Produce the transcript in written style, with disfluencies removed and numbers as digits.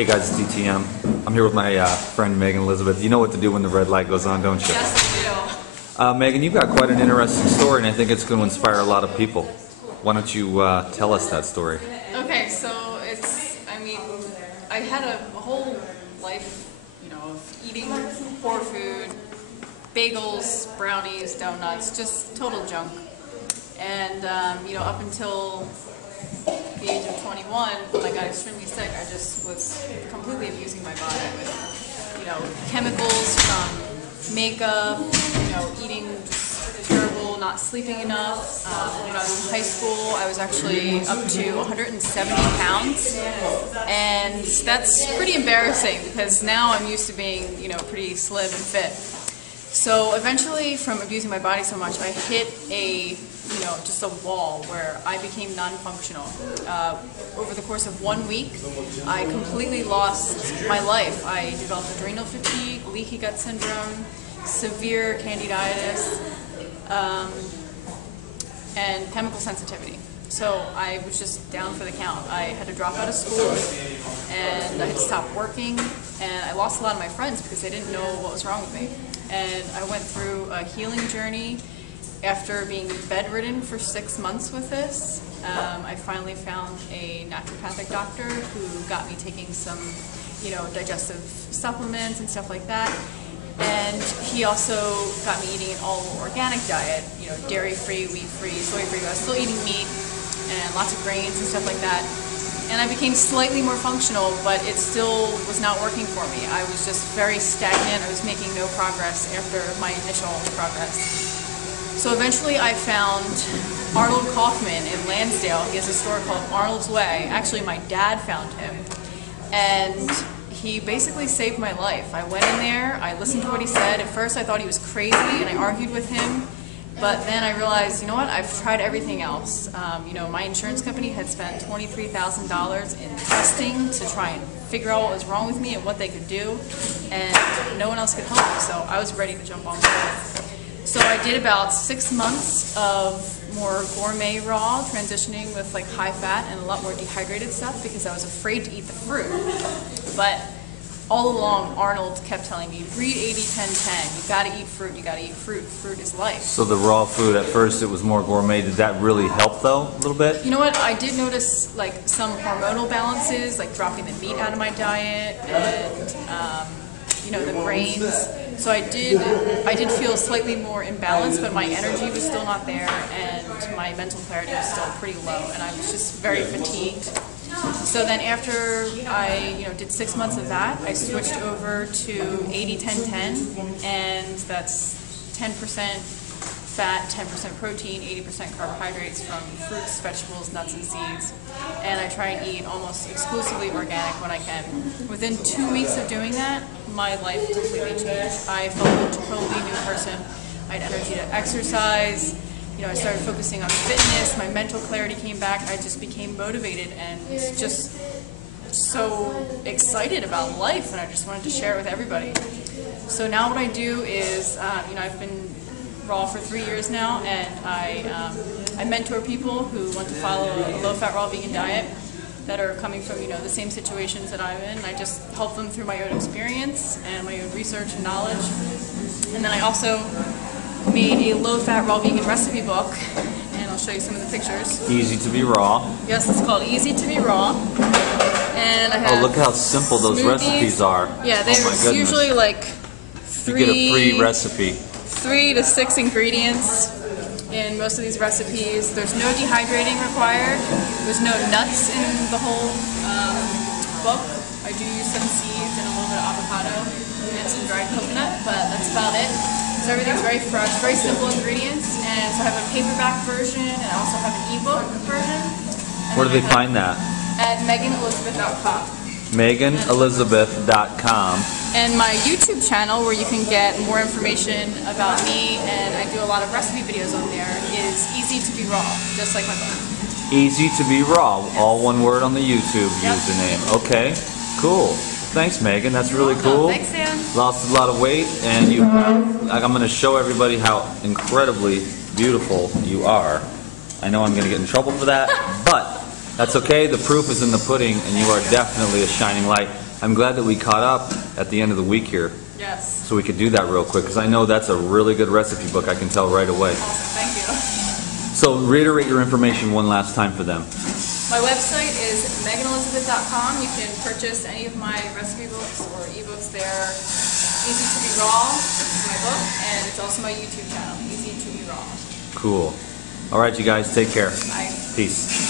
Hey guys, it's DTM. I'm here with my friend Megan Elizabeth. You know what to do when the red light goes on, don't you? Yes, I do. Megan, you've got quite an interesting story, and I think it's going to inspire a lot of people. Why don't you tell us that story? Okay, so I had a whole life, of eating poor food, bagels, brownies, donuts, just total junk. And, up until the age of 21, when I got extremely sick, I just was completely abusing my body with, chemicals from makeup, eating just terrible, not sleeping enough. When I was in high school, I was actually up to 170 pounds, and that's pretty embarrassing because now I'm used to being, pretty slim and fit. So eventually, from abusing my body so much, I hit just a wall where I became non-functional. Over the course of 1 week, I completely lost my life. I developed adrenal fatigue, leaky gut syndrome, severe candidiasis, and chemical sensitivity. So I was just down for the count. I had to drop out of school, and I had to stop working, and I lost a lot of my friends because they didn't know what was wrong with me. And I went through a healing journey. After being bedridden for 6 months with this, I finally found a naturopathic doctor who got me taking some, digestive supplements and stuff like that. And he also got me eating an all organic diet, dairy-free, wheat-free, soy-free. I was still eating meat and lots of grains and stuff like that. And I became slightly more functional, but it still was not working for me. I was just very stagnant. I was making no progress after my initial progress. So eventually I found Arnold Kaufman in Lansdale. He has a store called Arnold's Way. Actually, my dad found him. And he basically saved my life. I went in there, I listened to what he said. At first I thought he was crazy and I argued with him. But then I realized, I've tried everything else. My insurance company had spent $23,000 in testing to try and figure out what was wrong with me and what they could do. And no one else could help me, so I was ready to jump on board. So I did about 6 months of more gourmet raw, transitioning with high fat and a lot more dehydrated stuff because I was afraid to eat the fruit. But all along, Arnold kept telling me, read 80-10-10, you gotta eat fruit, you gotta eat fruit, fruit is life. So the raw food, at first it was more gourmet. Did that really help though, a little bit? You know what, I did notice some hormonal balances, like dropping the meat out of my diet and the grains. So I did feel slightly more imbalanced, but my energy was still not there, and my mental clarity was still pretty low, and I was just very fatigued. So then after I did 6 months of that, I switched over to 80-10-10, and that's 10% fat, 10% protein, 80% carbohydrates from fruits, vegetables, nuts, and seeds. And I try and eat almost exclusively organic when I can. Within 2 weeks of doing that, my life completely changed. I felt a totally new person. I had energy to exercise. I started focusing on fitness. My mental clarity came back. I just became motivated and just so excited about life, and I just wanted to share it with everybody. So now what I do is, I've been raw for 3 years now, and I mentor people who want to follow a low-fat raw vegan diet that are coming from the same situations that I'm in. I just help them through my own experience and my own research and knowledge. And then I also made a low-fat raw vegan recipe book, and I'll show you some of the pictures. Easy to be raw. Yes, it's called Easy to be Raw. And I have look how simple those smoothies. Recipes are. Yeah, there's usually You get a free recipe. 3 to 6 ingredients in most of these recipes. There's no dehydrating required. There's no nuts in the whole book. I do use some seeds and a little bit of avocado and some dried coconut, but that's about it. So everything's very fresh, very simple ingredients. And so I have a paperback version, and I also have an ebook version. Where do they find that? At meganelizabeth.com. meganelizabeth.com. And my YouTube channel, where you can get more information about me, and I do a lot of recipe videos on there, is Easy to be Raw, just like my book. Easy to be Raw, all one word on the YouTube Yep. username. Okay, cool. Thanks, Megan. That's really cool. Thanks, Dan. Lost a lot of weight, and I'm going to show everybody how incredibly beautiful you are. I know I'm going to get in trouble for that, but that's okay. The proof is in the pudding, and you are definitely a shining light. I'm glad that we caught up at the end of the week here, Yes. so we could do that real quick, because I know that's a really good recipe book. I can tell right away. Awesome. Thank you. So reiterate your information one last time for them. My website is meganelizabeth.com. You can purchase any of my recipe books or ebooks there. Easy to Be Raw is my book, and it's also my YouTube channel, Easy to Be Raw. Cool. All right, you guys, take care. Bye. Peace.